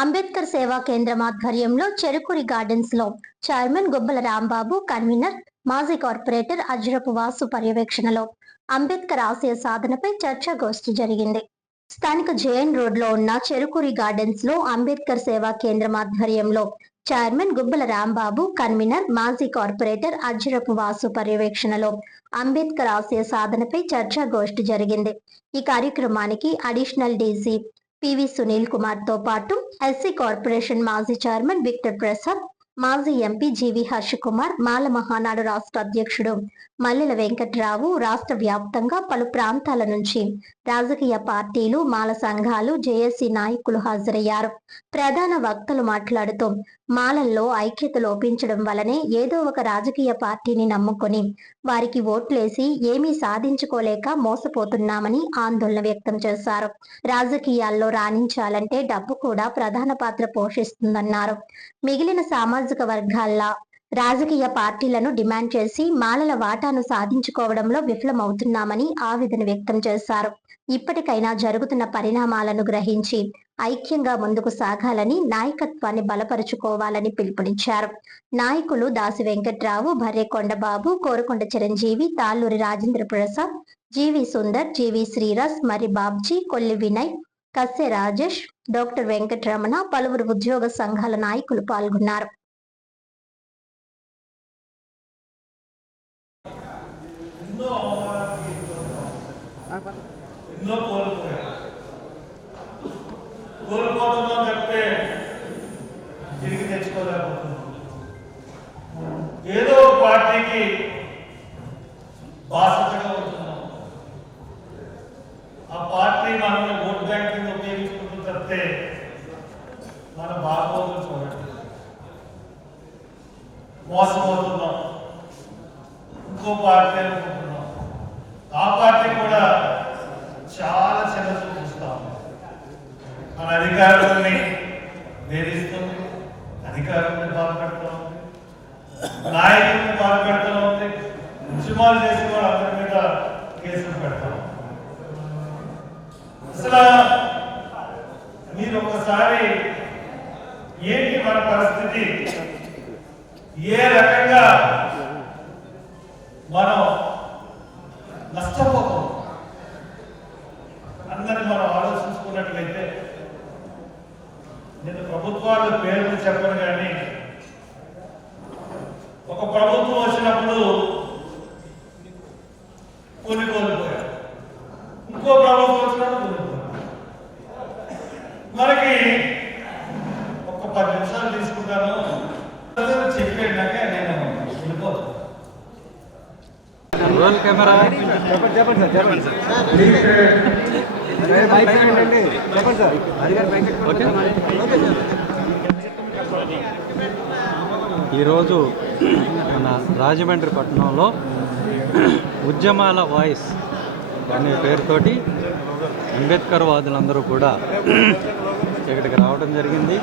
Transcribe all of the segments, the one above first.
అంబేద్కర్ సేవా కేంద్రం ఆధ్వర్యంలో చెరుకూరి గార్డెన్స్ లో చైర్మన్ గుబ్బల రాంబాబు, కన్వీనర్ మాజీ కార్పొరేటర్ అజ్రపు వాసు పర్యవేక్షణలో అంబేద్కర్ ఆశయ సాధనపై చర్చాగోష్ఠి జరిగింది. స్థానిక జేఎన్ రోడ్ లో ఉన్న చెరుకూరి గార్డెన్స్ లో అంబేద్కర్ సేవా కేంద్రం ఆధ్వర్యంలో చైర్మన్ గుబ్బల రాంబాబు, కన్వీనర్ మాజీ కార్పొరేటర్ అజ్రపు వాసు పర్యవేక్షణలో అంబేద్కర్ ఆశయ సాధనపై చర్చాగోష్ఠి జరిగింది. ఈ కార్యక్రమానికి additional DG PV Sunil Kumar తో పాటు ఎస్సీ కార్పొరేషన్ మాజీ చైర్మన్ విక్టర్ ప్రసాద్, మాజీ ఎంపీ జీవి హర్ష కుమార్, మాల మహానాడు రాష్ట్ర అధ్యక్షుడు మల్లెల వెంకట్రావు, రాష్ట్ర వ్యాప్తంగా పలు ప్రాంతాల నుంచి రాజకీయ పార్టీలు, మాల సంఘాలు, జేఏసీ నాయకులు హాజరయ్యారు. ప్రధాన వక్తలు మాట్లాడుతూ మాలల్లో ఐక్యత లోపించడం వలనే ఏదో ఒక రాజకీయ పార్టీని నమ్ముకొని వారికి ఓట్లేసి ఏమీ సాధించుకోలేక మోసపోతున్నామని ఆందోళన వ్యక్తం చేశారు. రాజకీయాల్లో రాణించాలంటే డబ్బు కూడా ప్రధాన పాత్ర పోషిస్తుందన్నారు. మిగిలిన సామాజిక వర్గాల రాజకీయ పార్టీలను డిమాండ్ చేసి మాలల వాటాను సాధించుకోవడంలో విఫలమవుతున్నామని ఆవేదన వ్యక్తం చేశారు. ఇప్పటికైనా జరుగుతున్న పరిణామాలను గ్రహించి ఐక్యంగా ముందుకు సాగాలని, నాయకత్వాన్ని బలపరుచుకోవాలని పిలుపునిచ్చారు. నాయకులు దాసి వెంకట్రావు, భర్రె కొండబాబు, కోరుకొండ చిరంజీవి, తాళ్ళూరి రాజేంద్ర ప్రసాద్, జీవి సుందర్, జీవి శ్రీరస్, మరి బాబ్జీ, కొల్లి వినయ్, కస్సె రాజేష్, డాక్టర్ వెంకటరమణ, పలువురు ఉద్యోగ సంఘాల నాయకులు పాల్గొన్నారు. కోల్పోతున్నాం తప్పితే తిరిగి తెచ్చుకోలేకపోతున్నాం. ఏదో ఒక పార్టీకి బాసటగా ఉంటున్నాం. ఆ పార్టీ మనల్ని ఓట్ బ్యాంక్ కింద ఉపయోగించుకుంటూ తప్పితే మన బాగోగులు చూడండి. మోసపోతున్నాం. ఇంకో పార్టీ అనుకుంటున్నాం. ఆ పార్టీ కూడా చాలా చిన్న చూపిస్తాం. మన అధికారులని వేధిస్తుంది, అధికారులను బాధపెడతా ఉంది, నాయకులను బాధపెడతా ఉంది, ఉద్యమాలు చేసి కూడా అందరి మీద కేసులు పెడతాం. అసలు మీరు ఒకసారి ఏంటి మన పరిస్థితి, ఏ రకంగా మనం నష్టపోతాం అందరినీ మనం ఆలోచించుకున్నట్లయితే, నేను ప్రభుత్వాల పేర్లు చెప్పను కానీ ఒక ప్రభుత్వం వచ్చినప్పుడు కొన్ని కోల్పోయారు, ఇంకో ప్రభుత్వం వచ్చినప్పుడు కోల్పోయారు. మనకి ఒక 10 నిమిషాలు తీసుకుంటాను, చెప్పాక నేను వెళ్ళిపోతాను. రోల్ కెమెరా చెప్పండి సార్. ఈరోజు మన రాజమండ్రి పట్టణంలో ఉద్యమాల వాయిస్ అనే పేరుతోటి అంబేద్కర్ వాదులందరూ కూడా ఇక్కడికి రావడం జరిగింది.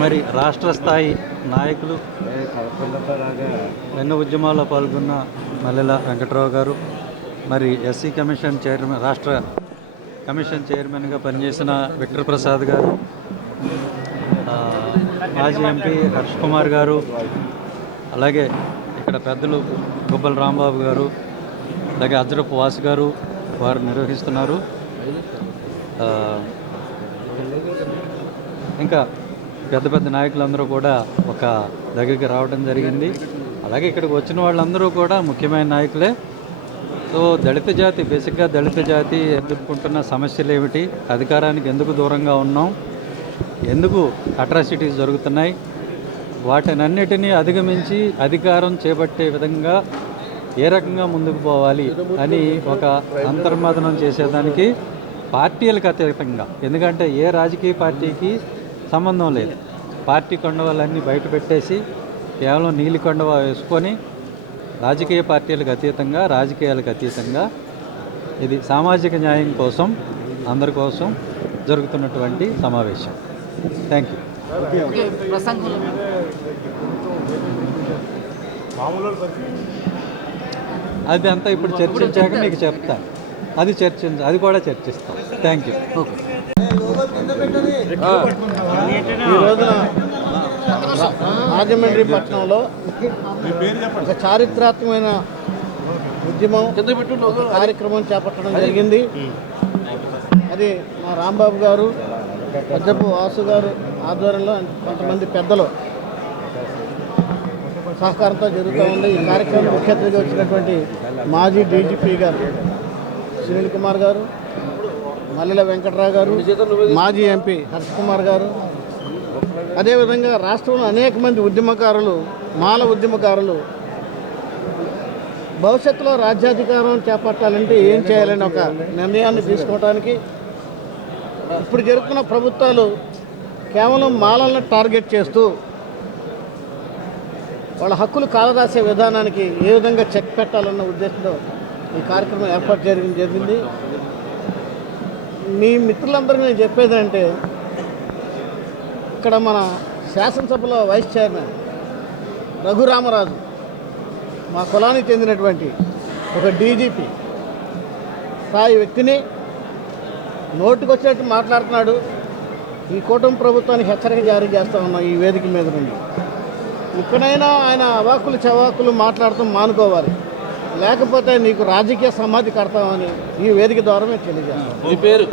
మరి రాష్ట్ర స్థాయి నాయకులు, ఎన్నో ఉద్యమాల్లో పాల్గొన్న మల్లెల వెంకట్రావు గారు, మరి ఎస్సీ కమిషన్ చైర్మన్, రాష్ట్ర కమిషన్ చైర్మన్గా పనిచేసిన విక్టర్ ప్రసాద్ గారు, మాజీ ఎంపీ హర్ష్ కుమార్ గారు, అలాగే ఇక్కడ పెద్దలు గుబ్బల రాంబాబు గారు, అలాగే అజ్రపు వాసు గారు వారు నిర్వహిస్తున్నారు. ఇంకా పెద్ద పెద్ద నాయకులందరూ కూడా ఒక దగ్గరికి రావడం జరిగింది. అలాగే ఇక్కడికి వచ్చిన వాళ్ళందరూ కూడా ముఖ్యమైన నాయకులే. సో దళిత జాతి, బేసిక్గా దళిత జాతి ఎదుర్కొంటున్న సమస్యలు ఏమిటి, అధికారానికి ఎందుకు దూరంగా ఉన్నాం, ఎందుకు అట్రాసిటీస్ జరుగుతున్నాయి, వాటినన్నిటినీ అధిగమించి అధికారం చేపట్టే విధంగా ఏ రకంగా ముందుకు పోవాలి అని ఒక అంతర్మథనం చేసేదానికి పార్టీలకు అతీతంగా, ఎందుకంటే ఏ రాజకీయ పార్టీకి సంబంధం లేదు, పార్టీ కొండవాళ్ళన్నీ బయట పెట్టేసి కేవలం నీలి కొండవ వేసుకొని రాజకీయ పార్టీలకు అతీతంగా, రాజకీయాలకు అతీతంగా ఇది సామాజిక న్యాయం కోసం, అందరి కోసం జరుగుతున్నటువంటి సమావేశం. Thank you. అది అంతా ఇప్పుడు చర్చించాక మీకు చెప్తాను. అది కూడా చర్చిస్తాం. Thank you. ఓకే. ఈ రోజున రాజమండ్రి పట్టణంలో ఒక చారిత్రాత్మకమైన ఉద్యమం కార్యక్రమం చేపట్టడం జరిగింది. అది మా రాంబాబు గారు, అజ్జపు వాసు గారు ఆధ్వర్యంలో కొంతమంది పెద్దలు సహకారంతో జరుగుతూ ఉంది. ఈ కార్యక్రమం ముఖ్య అతిథిగా వచ్చినటువంటి మాజీ డీజీపీ గారు సునీల్ కుమార్ గారు, మల్లెల వెంకట్రావు గారు, మాజీ ఎంపీ హర్ష్ కుమార్ గారు, అదేవిధంగా రాష్ట్రంలో అనేక మంది ఉద్యమకారులు, మాల ఉద్యమకారులు భవిష్యత్తులో రాజ్యాధికారం చేపట్టాలంటే ఏం చేయాలని ఒక నిర్ణయాన్ని తీసుకోవడానికి ఇప్పుడు జరుగుతున్న ప్రభుత్వాలు కేవలం మాలలను టార్గెట్ చేస్తూ వాళ్ళ హక్కులు కాలరాసే విధానానికి ఏ విధంగా చెక్ పెట్టాలన్న ఉద్దేశంతో ఈ కార్యక్రమం ఏర్పాటు జరిగింది. మీ మిత్రులందరికీ నేను చెప్పేదంటే, ఇక్కడ మన శాసనసభలో వైస్ చైర్మన్ రఘురామరాజు మా కులానికి చెందినటువంటి ఒక డీజీపీ స్థాయి వ్యక్తిని నోటికొచ్చినట్టు మాట్లాడుతున్నాడు. ఈ కూటమి ప్రభుత్వానికి హెచ్చరిక జారీ చేస్తూ ఉన్నాం ఈ వేదిక మీద నుండి. ఇక్కడైనా ఆయన అవాకులు చవాకులు మాట్లాడటం మానుకోవాలి, లేకపోతే నీకు రాజకీయ సమాధి కడతామని ఈ వేదిక ద్వారా మేము తెలియజేస్తాం.